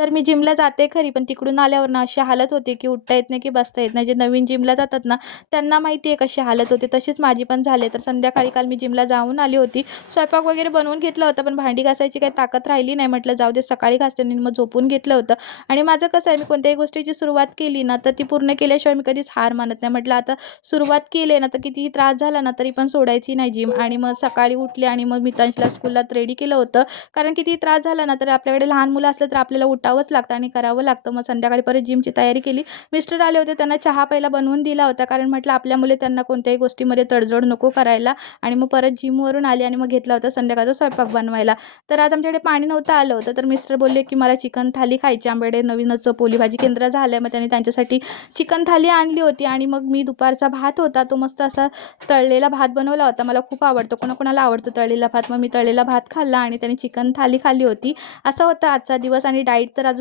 तर मी जिमला जाते खरी पण तिकडून आल्यावर ना अशी हालत होते की उठता येत नाही की बसता येत नाही. जे नवीन जिमला जातात ना त्यांना माहिती आहे कशी हालत होते. तशीच माझी पण झाली तर संध्याकाळी काल मी जिमला जाऊन आली होती. स्वयंपाक वगैरे बनवून घेतलं होतं पण भांडी घासायची काही ताकद राहिली नाही. म्हटलं जाऊ दे सकाळी घासते आणि मग झोपून घेतलं होतं. आणि माझं कसं आहे मी कोणत्याही गोष्टीची सुरुवात केली ना तर ती पूर्ण केल्याशिवाय मी कधीच हार मानत नाही. म्हटलं आता सुरुवात केली आहे ना तर कितीही त्रास झाला ना तरी पण सोडायची नाही जिम. आणि मग सकाळी उठले आणि मग मितांशला स्कूलला रेडी केलं होतं. कारण किती त्रास झाला ना तर आपल्याकडे लहान मुलं असलं तर आपल्याला उठा उठावंच लागतं आणि करावं लागतं. मग संध्याकाळी परत जिमची तयारी केली. मिस्टर आले होते. त्यांना चहा पहिला बनवून दिला होता. कारण म्हटलं आपल्या मुले त्यांना कोणत्याही गोष्टीमध्ये तडजोड नको करायला. आणि मग परत जिमवरून आली आणि मग घेतला होता संध्याकाळचा स्वयंपाक बनवायला. तर आज आमच्याकडे पाणी नव्हतं आलं होतं. तर मिस्टर बोलले की मला चिकन थाली खायची आंबेडे नवीनच पोली भाजी केंद्र झालं आहे मग त्यांनी त्यांच्यासाठी चिकन थाली आणली होती. आणि मग मी दुपारचा भात होता. तो मस्त असा तळलेला भात बनवला होता. मला खूप आवडतो. कोणाकोणाला आवडतो तळलेला भात? मग मी तळलेला भात खाल्ला आणि त्यांनी चिकन थाली खाल्ली होती. असा होता आजचा दिवस आणि डाईट तर अजून